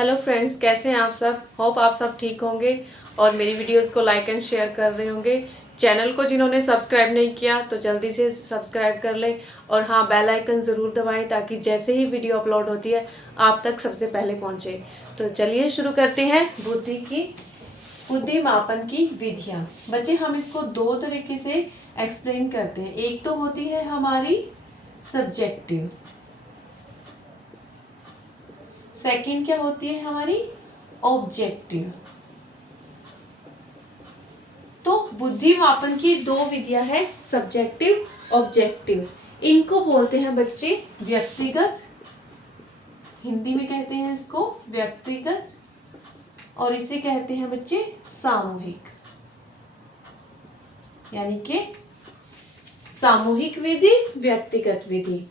Hello friends, कैसे हैं आप सब। होप आप सब ठीक होंगे और मेरी वीडियोस को लाइक एंड शेयर कर रहे होंगे। चैनल को जिन्होंने सब्सक्राइब नहीं किया तो जल्दी से सब्सक्राइब कर लें और हाँ, बेल आइकन ज़रूर दबाएं ताकि जैसे ही वीडियो अपलोड होती है आप तक सबसे पहले पहुंचे। तो चलिए शुरू करते हैं बुद्धि मापन की विधियाँ। बच्चे, हम इसको दो तरीके से एक्सप्लेन करते हैं। एक तो होती है हमारी सब्जेक्टिव, सेकंड क्या होती है हमारी ऑब्जेक्टिव। तो बुद्धि मापन की दो विधियां हैं, सब्जेक्टिव, ऑब्जेक्टिव। इनको बोलते हैं बच्चे व्यक्तिगत, हिंदी में कहते हैं इसको व्यक्तिगत, और इसे कहते हैं बच्चे सामूहिक, यानी कि सामूहिक विधि, व्यक्तिगत विधि।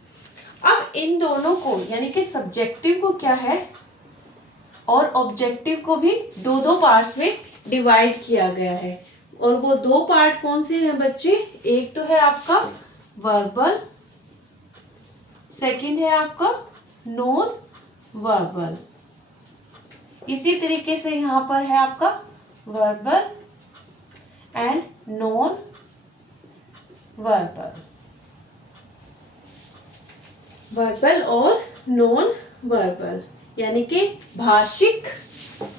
अब इन दोनों को यानी कि सब्जेक्टिव को क्या है और ऑब्जेक्टिव को भी दो दो पार्ट्स में डिवाइड किया गया है। और वो दो पार्ट कौन से हैं बच्चे? एक तो है आपका वर्बल, सेकंड है आपका नॉन वर्बल। इसी तरीके से यहां पर है आपका verbal and non verbal, verbal और नॉन वर्बल, यानी कि भाषिक,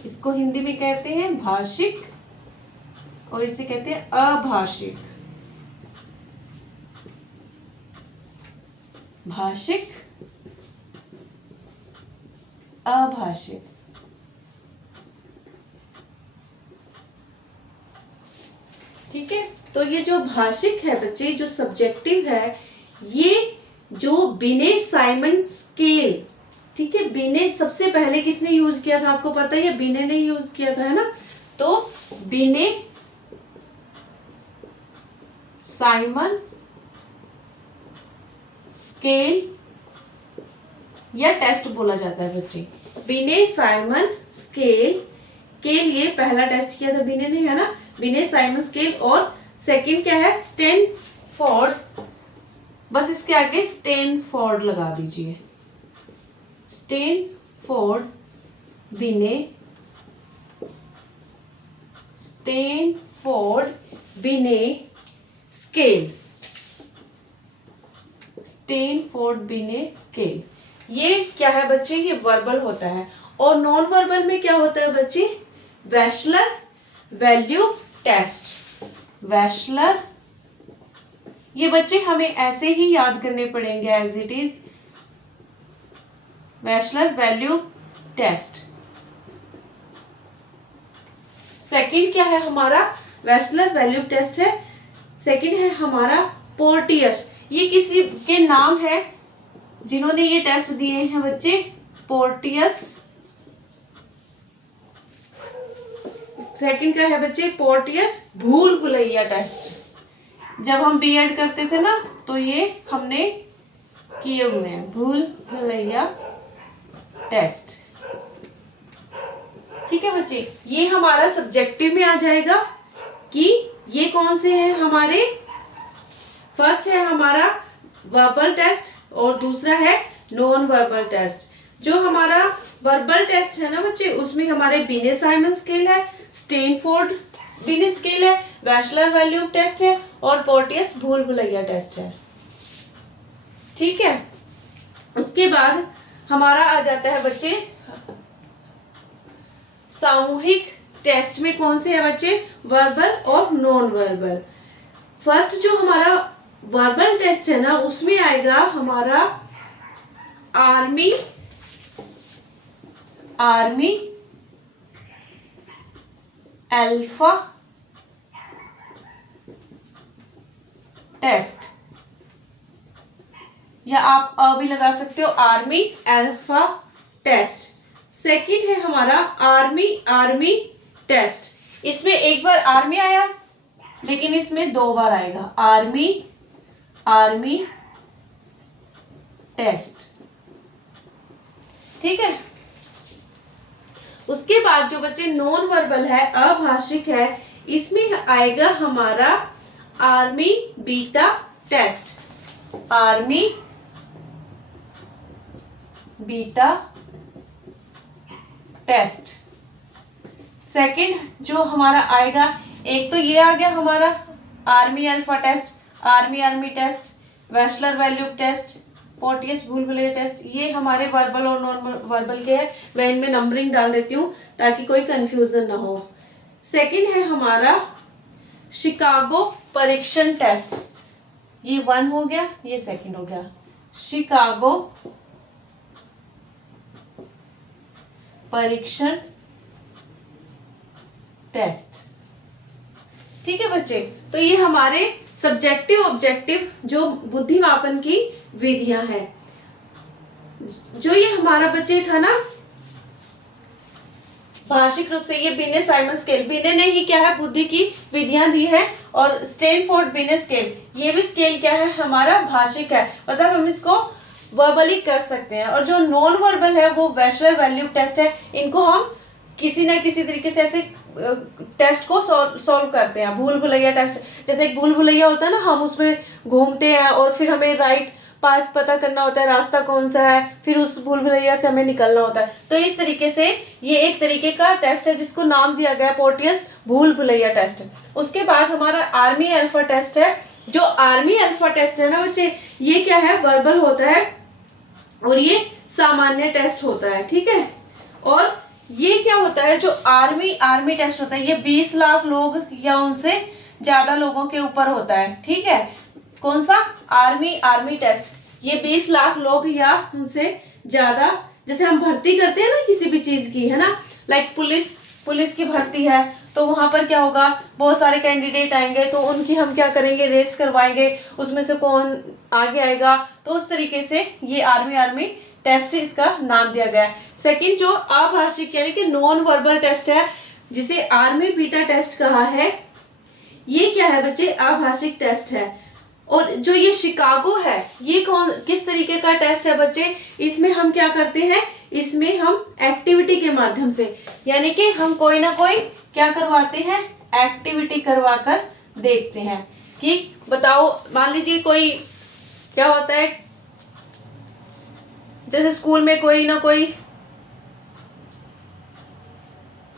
इसको हिंदी में कहते हैं भाषिक और इसे कहते हैं अभाषिक। भाषिक, अभाषिक। ठीक है, तो ये जो भाषिक है बच्चे, जो सब्जेक्टिव है, ये जो बिने साइमन स्केल, ठीक है, बिने सबसे पहले किसने यूज किया था आपको पता है? बिने ने यूज किया था, है ना। तो बिने साइमन स्केल या टेस्ट बोला जाता है बच्चे। बिने साइमन स्केल के लिए पहला टेस्ट किया था बिने ने, है ना, बिने साइमन स्केल। और सेकंड क्या है? स्टैनफोर्ड, बस इसके आगे स्टैनफोर्ड लगा दीजिए। स्टैनफोर्ड बिने, स्टैनफोर्ड बिने स्केल, स्टैनफोर्ड बिने स्केल। ये क्या है बच्चे? ये वर्बल होता है। और नॉन वर्बल में क्या होता है बच्चे? वेशलर वैल्यू टेस्ट। वेशलर, ये बच्चे हमें ऐसे ही याद करने पड़ेंगे as it is. Wechsler value test. Second क्या है हमारा? वेशलर वैल्यू टेस्ट है। सेकंड है हमारा पोर्टियस। ये किसी के नाम है जिन्होंने ये टेस्ट दिए हैं बच्चे, पोर्टियस। सेकंड क्या है बच्चे? पोर्टियस भूल भुलैया टेस्ट। जब हम बीएड करते थे ना तो ये हमने किए हुए हैं, भूल भुलैया टेस्ट। ठीक है बच्चे, ये हमारा सब्जेक्टिव में आ जाएगा कि ये कौन से हैं हमारे। फर्स्ट है हमारा वर्बल टेस्ट और दूसरा है नॉन वर्बल टेस्ट। जो हमारा वर्बल टेस्ट है ना बच्चे, उसमें हमारे बिने साइमन स्केल है, स्टैनफोर्ड बिने स्केल है, वेशलर वैल्यू टेस्ट है और पोर्टियस भूल भुलैया टेस्ट है। ठीक है, उसके बाद हमारा आ जाता है बच्चे सामूहिक टेस्ट में। कौन से है बच्चे? वर्बल और नॉन वर्बल। फर्स्ट जो हमारा वर्बल टेस्ट है ना, उसमें आएगा हमारा आर्मी, आर्मी अल्फा टेस्ट, या आप भी लगा सकते हो, आर्मी अल्फा टेस्ट। सेकंड है हमारा आर्मी टेस्ट। इसमें एक बार आर्मी आया लेकिन इसमें दो बार आएगा, आर्मी टेस्ट। ठीक है, उसके बाद जो बच्चे नॉन वर्बल है, अभाषिक है, इसमें आएगा हमारा army beta test, army beta test. Second जो हमारा आएगा, एक तो ये आ गया हमारा army alpha test, army test, Wechsler Bellevue test, Porteus भूल भुलैया टेस्ट। ये हमारे वर्बल और नॉन वर्बल के हैं। मैं इनमें नंबरिंग डाल देती हूँ ताकि कोई कंफ्यूजन ना हो। सेकंड है हमारा शिकागो परीक्षण टेस्ट। ये 1 हो गया, ये सेकंड हो गया, शिकागो परीक्षण टेस्ट। ठीक है बच्चे, तो ये हमारे सब्जेक्टिव ऑब्जेक्टिव जो बुद्धिमापन की विधियां हैं। जो ये हमारा बच्चे था ना भाषिक रूप से, ये बिने साइमन स्केल, बिने ने ही क्या है बुद्धि की विधियां दी है, और स्टैनफोर्ड बिने स्केल, ये भी स्केल क्या है हमारा भाषिक है, मतलब हम इसको वर्बली कर सकते हैं। और जो नॉन वर्बल है वो वेस्लर वैल्यू टेस्ट है। इनको हम किसी न किसी तरीके से ऐसे टेस्ट को सॉल्व करते हैं। भूल भुलैया टेस्ट, जैसे एक भूल भुलैया होता है ना, हम उसमें घूमते हैं और फिर हमें राइट पाथ पता करना होता है, रास्ता कौन सा है, फिर उस भूल भुलैया से हमें निकलना होता है। तो इस तरीके से ये एक तरीके का टेस्ट है जिसको नाम दिया गया पोर्टियस भूल भुलैया टेस्ट। उसके बाद हमारा आर्मी अल्फा टेस्ट है। जो आर्मी अल्फा टेस्ट है ना बच्चे, ये क्या है वर्बल होता है और ये सामान्य टेस्ट होता है। ठीक है, और ये क्या होता है जो आर्मी टेस्ट होता है, ये 20 लाख लोग या उनसे ज्यादा लोगों के ऊपर होता है। ठीक है, कौन सा आर्मी टेस्ट, ये 20 लाख लोग या उनसे ज्यादा, जैसे हम भर्ती करते हैं ना किसी भी चीज की, है ना, लाइक पुलिस की भर्ती है तो वहां पर क्या होगा, बहुत सारे कैंडिडेट आएंगे तो उनकी हम क्या करेंगे, रेस करवाएंगे, उसमें से कौन आगे आएगा। तो उस तरीके से ये आर्मी टेस्ट इसका नाम दिया गया है। सेकंड जो अभाषिक यानी कि नॉन वर्बल टेस्ट है, जिसे आर्मी बीटा टेस्ट कहा है, ये क्या है बच्चे, अभाषिक टेस्ट है। और जो ये शिकागो है, ये किस तरीके का टेस्ट है बच्चे, इसमें हम क्या करते हैं, इसमें हम एक्टिविटी के माध्यम से, यानी कि हम कोई ना कोई क्या करवाते हैं, एक्टिविटी करवाकर देखते हैं कि बताओ, मान लीजिए कोई क्या होता है, जैसे स्कूल में कोई ना कोई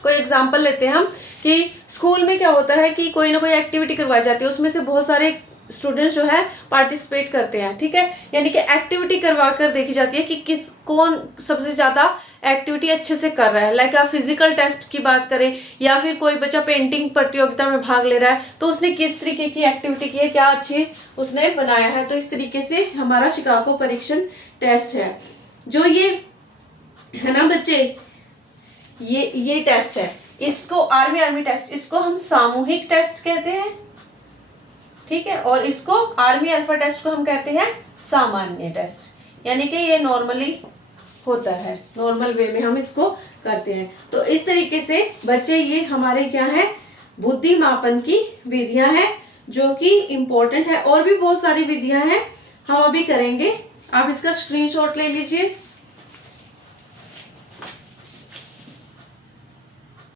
एग्जाम्पल लेते हैं हम कि स्कूल में क्या होता है कि कोई ना कोई एक्टिविटी करवाई जाती है, उसमें से बहुत सारे स्टूडेंट्स जो है पार्टिसिपेट करते हैं। ठीक है, यानी कि एक्टिविटी करवा कर देखी जाती है कि कौन सबसे ज्यादा एक्टिविटी अच्छे से कर रहा है। लाइक आप फिजिकल टेस्ट की बात करें या फिर कोई बच्चा पेंटिंग प्रतियोगिता में भाग ले रहा है तो उसने किस तरीके की एक्टिविटी की है, क्या अच्छी उसने बनाया है। तो इस तरीके से हमारा शिकागो परीक्षण टेस्ट है। जो ये है ना बच्चे, ये टेस्ट है, इसको आर्मी टेस्ट, इसको हम सामूहिक टेस्ट कहते हैं। ठीक है, और इसको आर्मी अल्फा टेस्ट को हम कहते हैं सामान्य टेस्ट, यानी कि ये नॉर्मली होता है, नॉर्मल वे में हम इसको करते हैं। तो इस तरीके से बच्चे ये हमारे क्या है, बुद्धि मापन की विधियां हैं जो कि इम्पोर्टेंट है। और भी बहुत सारी विधियां हैं, हम अभी करेंगे। आप इसका स्क्रीनशॉट ले लीजिए।